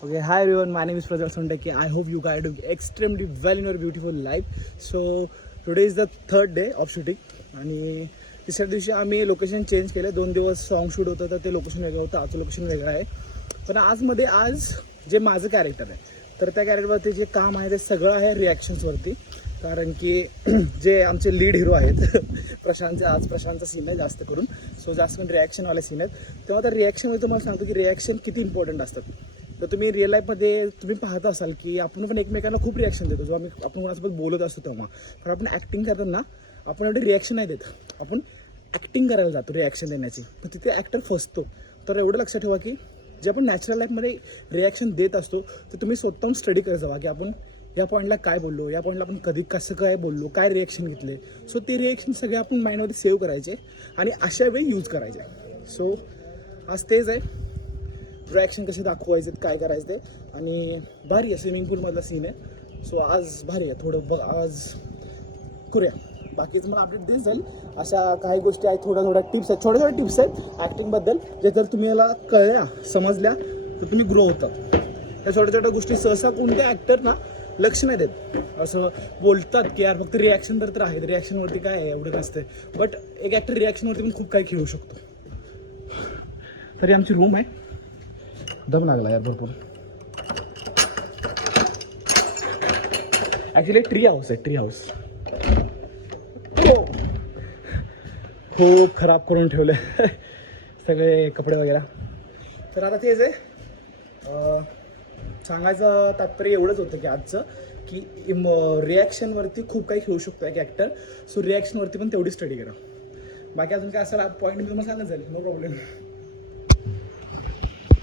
Okay, hi everyone, my name is Prajal Sondaki. I hope you guys are doing extremely well in your beautiful life. So today is the third day of shooting आणि तिसऱ्या दिवशी आम्ही location change केलं. 2 दिवस song shoot होतं तर ते location वेगळं होतं, आजचं लोकेशन वेगळं आहे. पण आज जे माझं कॅरेक्टर आहे तर त्या कॅरेक्टरवरती जे काम आहे ते सगळं आहे रिॲक्शन्सवरती. कारण की जे आमचे लीड हिरो आहेत प्रशांतचा सीन आहे जास्त करून. सो जास्त करून रिॲक्शनवाले सीन आहेत. तेव्हा त्या रिॲक्शनमध्ये तुम्हाला सांगतो की रिॲक्शन किती इम्पॉर्टंट असतात. तर तुम्ही रिअल लाईफमध्ये तुम्ही पाहत असाल की आपण पण एकमेकांना खूप रिॲक्शन देतो. जेव्हा आपण कोणासोबत बोलत असतो तेव्हा. पण आपण ॲक्टिंग करताना आपण एवढी रिॲक्शन नाही देत, आपण ॲक्टिंग करायला जातो रिॲक्शन देण्याची. पण तिथे ॲक्टर फसतो. तर एवढं लक्षात ठेवा की जे आपण नॅचरल लाईफमध्ये रिॲक्शन देत असतो तर तुम्ही स्वतःहून स्टडी करत जावा की आपण या पॉईंटला काय बोललो, या पॉईंटला आपण कधी कसं काय बोललो, काय रिॲक्शन घेतले. सो ते रिॲक्शन सगळे आपण माइंडमध्ये सेव्ह करायचे आणि अशा वेळी यूज करायचे. सो आज तेच आहे, रिॲक्शन कसे दाखवायचे, काय करायचं ते. आणि भारी आहे, स्विमिंग पूलमधला सीन आहे. सो आज भारी आहे थोडं आज करूया. बाकीचं मला अपडेट देत जाईल. अशा काही गोष्टी आहेत, थोड्या टिप्स आहेत, छोट्या टिप्स आहेत ॲक्टिंगबद्दल, जे जर तुम्ही याला कळल्या समजल्या तर तुम्ही ग्रो होता. त्या छोट्या गोष्टी सहसा कोणते ॲक्टर ना लक्ष नाही देत. असं बोलतात की यार फक्त रिॲक्शन तर आहेत, रिॲक्शनवरती काय आहे एवढं नसते. बट एक ॲक्टर रिॲक्शनवरती पण खूप काही खेळू शकतो. तरी आमची रूम आहे, दम लागला यार भरपूर. ॲक्च्युली ट्री हाऊस आहे, ट्री हाऊस. खूप खराब करून ठेवले सगळे कपडे वगैरे. तर आता तेच आहे, सांगायचं तात्पर्य एवढंच होतं की आजचं की रिॲक्शनवरती खूप काही खेळू शकतो एक ॲक्टर. सो रिॲक्शनवरती पण तेवढी स्टडी करा. बाकी अजून काय असेल पॉईंट मी तुम्हाला सांगत जाईल, नो प्रॉब्लेम.